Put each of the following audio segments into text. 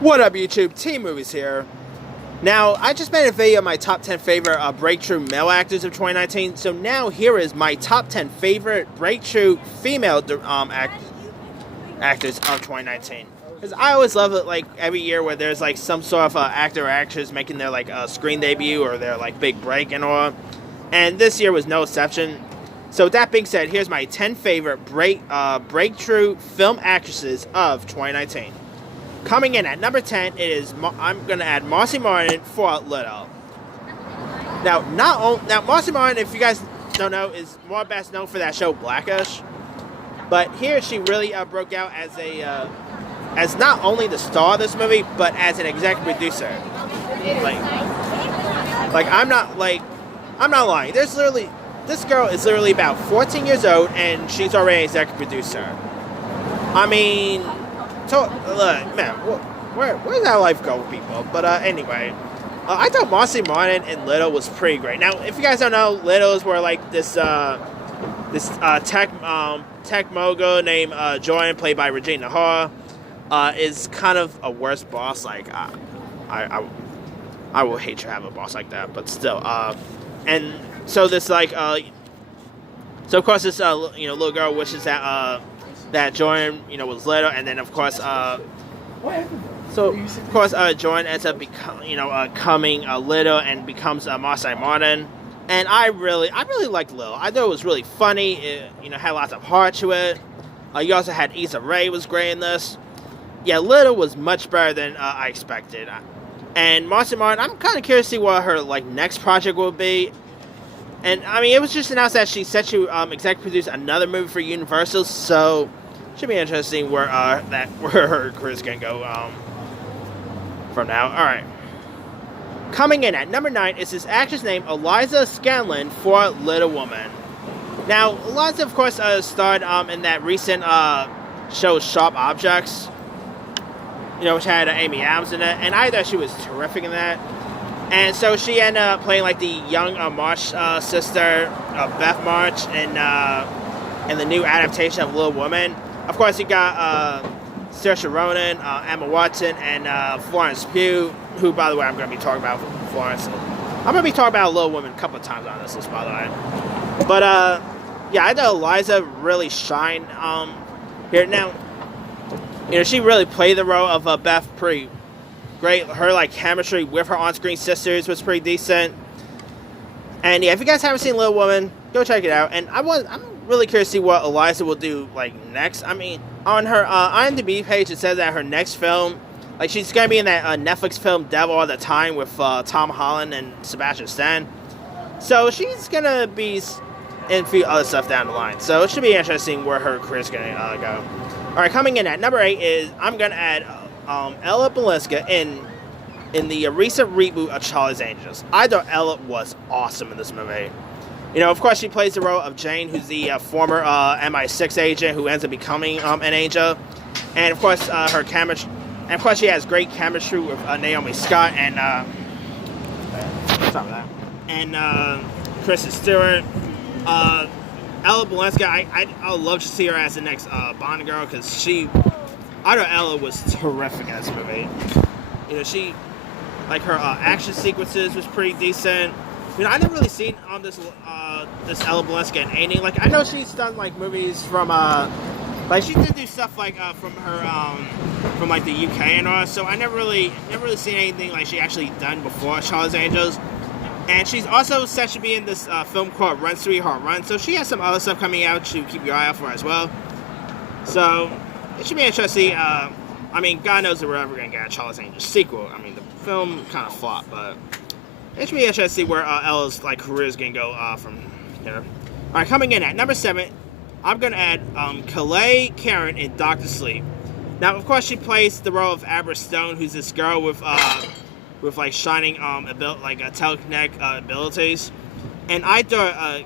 What up, YouTube? Team Movies here. Now, I just made a video of my top 10 favorite breakthrough male actors of 2019. So now here is my top 10 favorite breakthrough female actors of 2019. Because I always love it, like, every year where there's, like, some sort of actor or actress making their, like, screen debut or their, like, big break and all. And this year was no exception. So with that being said, here's my 10 favorite breakthrough film actresses of 2019. Coming in at number 10, I'm going to add Marcy Martin for Little. Now, Marcy Martin, if you guys don't know, is more best known for that show Blackish. But here she really broke out as not only the star of this movie, but as an executive producer. I'm not lying. This girl is literally about 14 years old, and she's already an executive producer. I mean, look, man, where's that life go, people? But anyway, I thought Marcy Martin in Little was pretty great. Now, if you guys don't know, Little is where like this tech mogul named Jordan, played by Regina Hall, is kind of a worse boss. Like, I would hate to have a boss like that, but still, and so this like, so of course this little girl wishes that Jordan was little, and then of course Jordan ends up coming little and becomes Marcy Martin. And I really liked Lil. I thought it was really funny. It, had lots of heart to it. You also had Issa Rae was great in this. Yeah, Little was much better than I expected. And Marcy Martin, I'm kind of curious to see what her next project will be. And I mean, it was just announced that she's set to executive produce another movie for Universal, so it should be interesting where her career's gonna go from now. All right. Coming in at number 9 is this actress named Eliza Scanlen for Little Woman. Now, Eliza, of course, starred in that recent show Sharp Objects, which had Amy Adams in it, and I thought she was terrific in that. And so she ended up playing like the young March sister, Beth March, in the new adaptation of Little Woman. Of course, you got Saoirse Ronan, Emma Watson, and Florence Pugh, who, by the way, I'm going to be talking about Florence. I'm going to be talking about Little Woman a couple of times on this list, by the way. But, yeah, I thought Eliza really shined here. Now, she really played the role of Beth pretty great. Her, chemistry with her on-screen sisters was pretty decent. And, yeah, if you guys haven't seen Little Woman, go check it out. And I'm really curious to see what Eliza will do, next. I mean, on her IMDb page, it says that her next film, she's going to be in that Netflix film Devil All the Time with Tom Holland and Sebastian Stan. So she's going to be in a few other stuff down the line. So it should be interesting where her career's going to go. All right, coming in at number 8 is, I'm going to add Ella Balinska in the recent reboot of Charlie's Angels. I thought Ella was awesome in this movie. Of course, she plays the role of Jane, who's the former MI6 agent who ends up becoming an angel. And of course, her chemistry. And of course, she has great chemistry with Naomi Scott and Kristen Stewart. Ella Balinska, I would love to see her as the next Bond girl, because I thought Ella was terrific in this movie. She, her action sequences was pretty decent. I never really seen on this Ella Balinska in anything. I know she's done movies from she did do stuff from her from the UK and all. So I never really seen anything she actually done before Charlie's Angels. And she's also set to be in this film called Run Sweetheart Run. So she has some other stuff coming out to keep your eye out for as well. So it should be interesting. I mean, God knows if we're ever going to get a Charlie's Angels sequel. I mean, the film kind of flopped, but it should be interesting to see where Ella's career is going to go from here. All right, coming in at number 7, I'm going to add Kalei Karen in Doctor Sleep. Now, of course, she plays the role of Amber Stone, who's this girl with shining telekinetic abilities. And I thought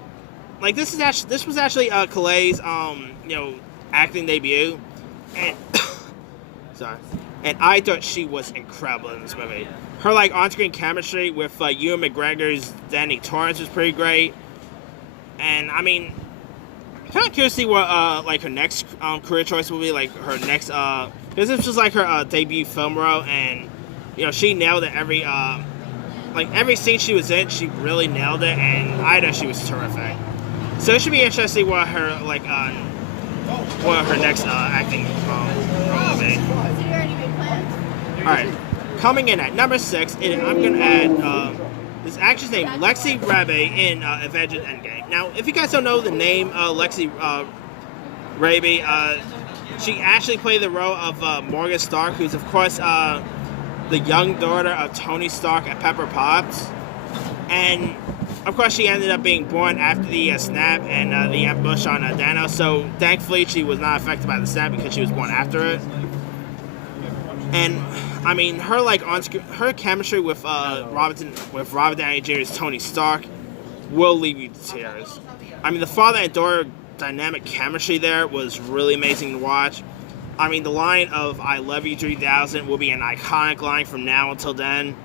this was actually Kalei's acting debut, and sorry, and I thought she was incredible in this movie. Her on-screen chemistry with Ewan McGregor's Danny Torrance was pretty great. And I mean, kind of curious to see what her next career choice will be, her next because this was like her debut film role, and she nailed it every scene she was in. She really nailed it, and I thought she was terrific. So it should be interesting what her next acting role will be. All right, coming in at number 6, I'm gonna add this actress named Lexi Rabe in Avengers Endgame. Now, if you guys don't know the name Lexi Rabe, she actually played the role of Morgan Stark, who's of course the young daughter of Tony Stark and Pepper Potts, and of course she ended up being born after the snap and the ambush on Thanos. So thankfully she was not affected by the snap because she was born after it. And I mean, her on-screen, her chemistry with Robert Downey Jr.'s Tony Stark will leave you to tears. I mean, the father and daughter dynamic chemistry there was really amazing to watch. I mean, the line of "I love you 3000" will be an iconic line from now until then.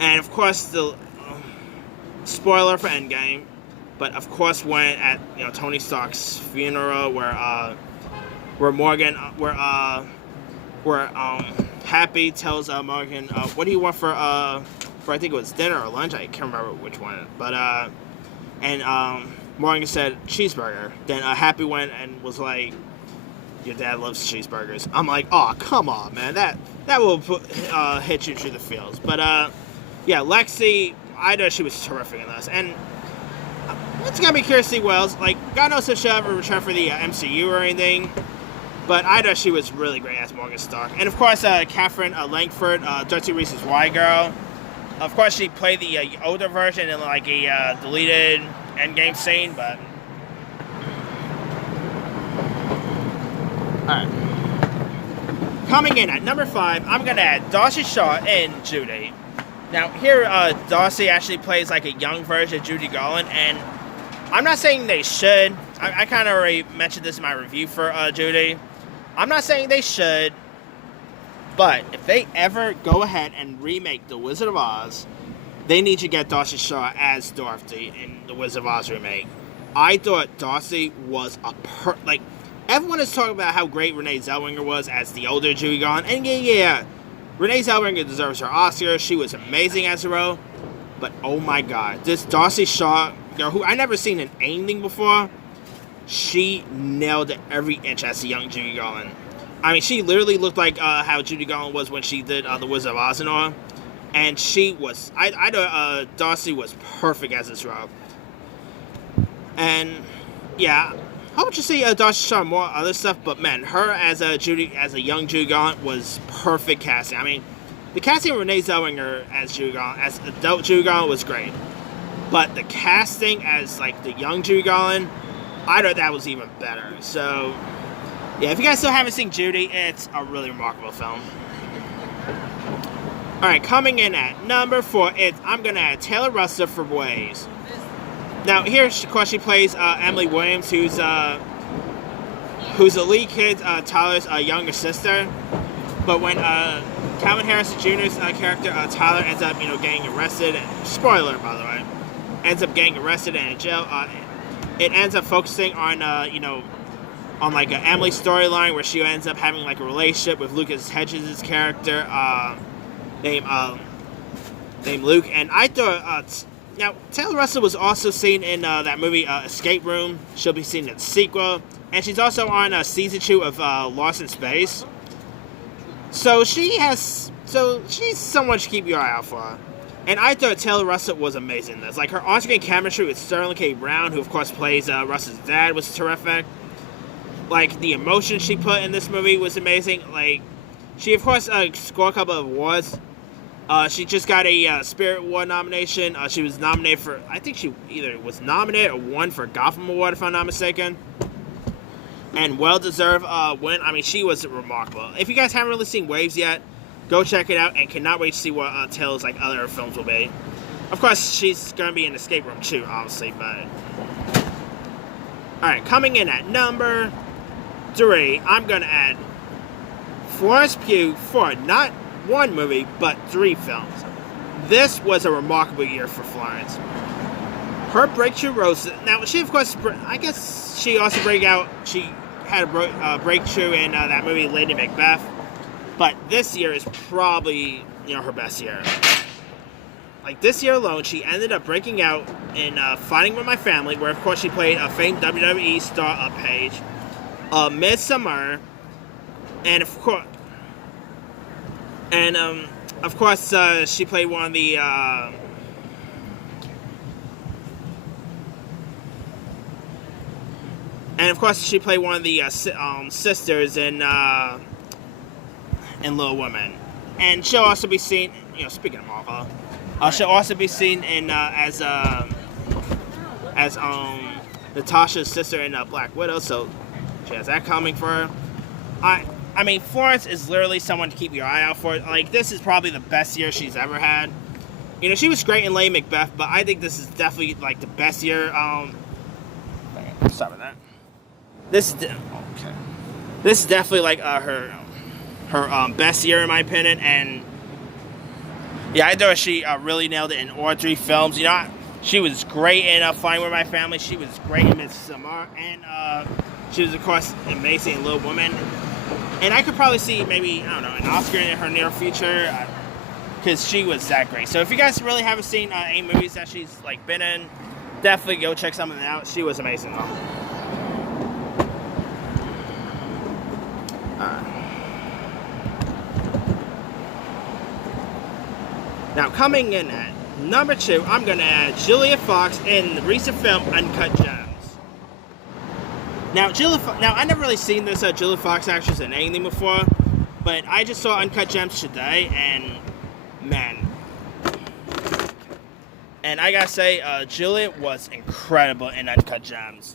And of course, the spoiler for Endgame, but of course, when at Tony Stark's funeral, where Happy tells Morgan, "What do you want for I think it was dinner or lunch? I can't remember which one." But Morgan said cheeseburger. Then Happy went and was like, "Your dad loves cheeseburgers." I'm like, "Oh, come on, man. That will hit you through the feels." But yeah, Lexi, I know she was terrific in this, and it's gonna be curious to see Wells. Like, God knows if she'll ever return for the MCU or anything. But I know she was really great as Morgan Stark. And of course, Catherine Langford, Dirty Reese's Y-Girl. Of course, she played the older version in like a deleted Endgame scene, but... Alright. Coming in at number 5, I'm going to add Darcy Shaw in Judy. Now, here, Darcy actually plays like a young version of Judy Garland, and I'm not saying they should. I kind of already mentioned this in my review for Judy. I'm not saying they should, but if they ever go ahead and remake The Wizard of Oz, they need to get Darcy Shaw as Dorothy in The Wizard of Oz remake. I thought Darcy was everyone is talking about how great Renee Zellweger was as the older Judy Garland, and yeah, Renee Zellweger deserves her Oscar. She was amazing as a role, but oh my God, this Darcy Shaw girl, who I never seen in anything before, she nailed it every inch as a young Judy Garland. I mean, she literally looked like how Judy Garland was when she did The Wizard of Oz and all. And she was, I know Darcy was perfect as this role. And yeah, I hope you see Darcy Shaw more other stuff, but man, her as a young Judy Garland was perfect casting. I mean, the casting of Renee Zellweger as Judy Garland, as adult Judy Garland, was great. But the casting as like the young Judy Garland, I thought that was even better. So, yeah, if you guys still haven't seen Judy, it's a really remarkable film. Alright, coming in at number 4, I'm going to add Taylor Russell for Waves. Now, here, of course, she plays Emily Williams, who's the lead kid, Tyler's younger sister. But when Calvin Harris Jr.'s character, Tyler, ends up, getting arrested, and, spoiler, by the way, ends up getting arrested and in jail, it ends up focusing on, on like an Emily storyline where she ends up having like a relationship with Lucas Hedges' character, named Luke. And I thought, now Taylor Russell was also seen in that movie Escape Room. She'll be seen in the sequel, and she's also on season 2 of Lost in Space. So she's someone to keep your eye out for. And I thought Taylor Russell was amazing in this. Like, her on-screen chemistry with Sterling K. Brown, who of course plays Russell's dad, was terrific. Like, the emotion she put in this movie was amazing. Like, she of course scored a couple of awards. She just got a Spirit Award nomination. She was nominated for, I think she either was nominated or won for Gotham Award, if I'm not mistaken. And well-deserved win. I mean, she was remarkable. If you guys haven't really seen Waves yet, go check it out, and cannot wait to see what Taylor's like other films will be. Of course, she's going to be in Escape Room too, obviously, but... Alright, coming in at number 3, I'm going to add Florence Pugh for not one movie, but 3 films. This was a remarkable year for Florence. Her breakthrough roles... Now, she, of course, I guess she also she had a breakthrough in that movie Lady Macbeth, but this year is probably her best year. Like this year alone, she ended up breaking out in Fighting With My Family, where of course she played a famed WWE star Paige, Midsommar, and of course, she played one of the sisters in Little Women, and she'll also be seen. Speaking of Marvel, she'll also be seen in as Natasha's sister in Black Widow. So she has that coming for her. I mean, Florence is literally someone to keep your eye out for. Like, this is probably the best year she's ever had. She was great in Lady Macbeth, but I think this is definitely, like, the best year. Stop with that. This is definitely, like, her best year, in my opinion, and, yeah, I thought she really nailed it in all 3 films. She was great in Fighting With My Family. She was great in Midsommar, and she was, of course, amazing in Little Women. And I could probably see maybe, I don't know, an Oscar in her near future, because she was that great. So if you guys really haven't seen any movies that she's like been in, definitely go check some of them out. She was amazing though. Now coming in at number 2, I'm going to add Julia Fox in the recent film Uncut Gems. Now, I never really seen this Julia Fox actress in anything before, but I just saw Uncut Gems today, and man. And I gotta say, Julia was incredible in Uncut Gems.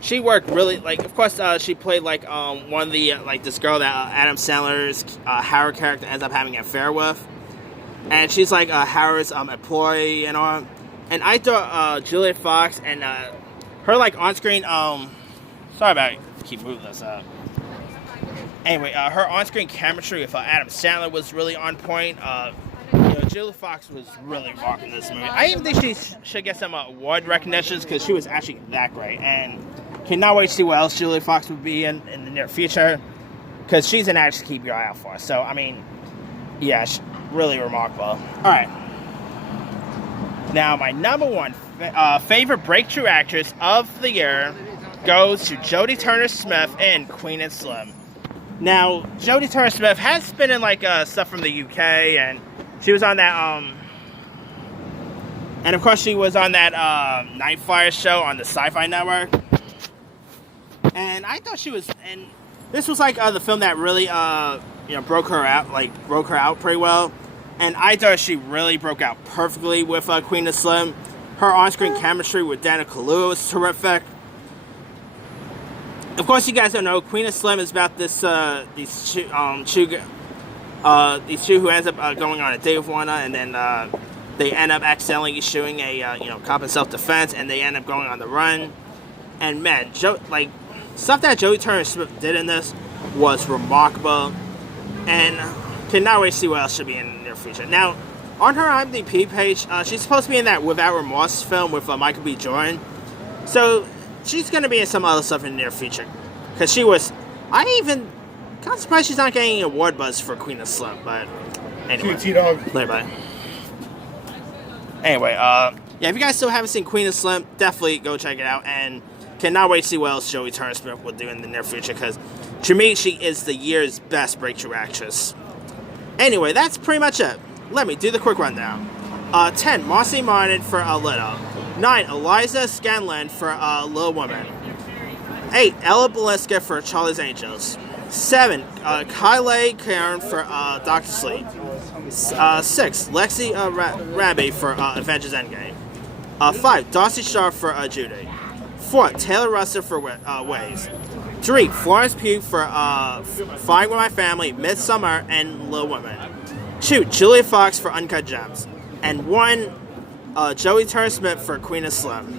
She worked really, like, of course, she played, like, one of the, like, this girl that Adam Sandler's Howard character ends up having an affair with. And she's, like, Howard's employee and all. And I thought Julia Fox and her, like, on-screen, sorry about keep moving this up. Anyway, her on-screen chemistry with Adam Sandler was really on point. Julia Fox was really rocking this movie. I even think she should get some award recognitions because she was actually that great. And cannot wait to see what else Julia Fox would be in the near future, because she's an actress to keep your eye out for. So, I mean, yeah, really remarkable. All right. Now, my number 1 favorite breakthrough actress of the year goes to Jodie Turner-Smith in Queen and Slim. Now, Jodie Turner-Smith has been in, like, stuff from the UK, and she was on that, and of course she was on that, Nightflyer show on the Sci-Fi Network. And I thought she was, and this was, like, the film that really, broke her out pretty well. And I thought she really broke out perfectly with Queen and Slim. Her on-screen chemistry with Daniel Kaluuya was terrific. Of course, you guys don't know, Queen and Slim is about these two who ends up going on a date with one another, and then they end up accidentally shooting a cop in self-defense, and they end up going on the run. And man, stuff that Jodie Turner-Smith did in this was remarkable, and cannot wait to see what else she'll be in the near future. Now, on her IMDb page, she's supposed to be in that Without Remorse film with Michael B. Jordan, so she's going to be in some other stuff in the near future, because she was, kind of surprised she's not getting any award buzz for Queen of Slim, but anyway. Later, bye. Anyway, yeah, if you guys still haven't seen Queen of Slim, definitely go check it out, and cannot wait to see what else Jodie Turner-Smith will do in the near future, because to me, she is the year's best breakthrough actress. Anyway, that's pretty much it. Let me do the quick rundown. 10, Marcy Martin for Little. 9, Eliza Scanlon for Little Woman. 8, Ella Balinska for Charlie's Angels. 7, Kylie Karen for Dr. Sleep. 6, Lexi Rabi for Avengers Endgame. 5, Darcy Sharp for Judy. 4, Taylor Russell for Ways. 3, Florence Pugh for Fighting With My Family, Midsommar, and Little Women. 2, Julia Fox for Uncut Gems. And 1, Jodie Turner-Smith for Queen of Slim.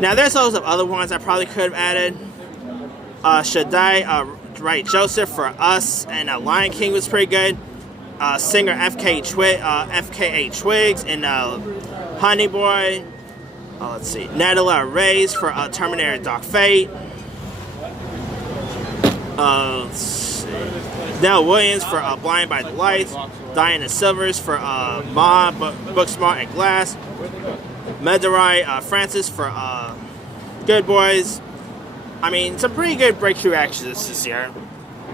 Now, there's loads of other ones I probably could have added. Shaddai Wright Joseph for Us, and Lion King was pretty good. Singer FKA Twigs in Honey Boy. Let's see. Natalie Reyes for Terminator Dark Fate. Let's see. Nell Williams for Blind by the Lights. Diana Silvers for Ma, Booksmart, and Glass. Medarai Francis for Good Boys. I mean, some pretty good breakthrough actors this year.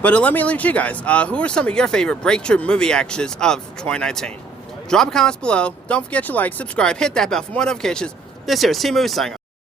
But let me leave it to you guys. Who are some of your favorite breakthrough movie actors of 2019? Drop a comment below. Don't forget to like, subscribe, hit that bell for more notifications. This here is T Movie signing off.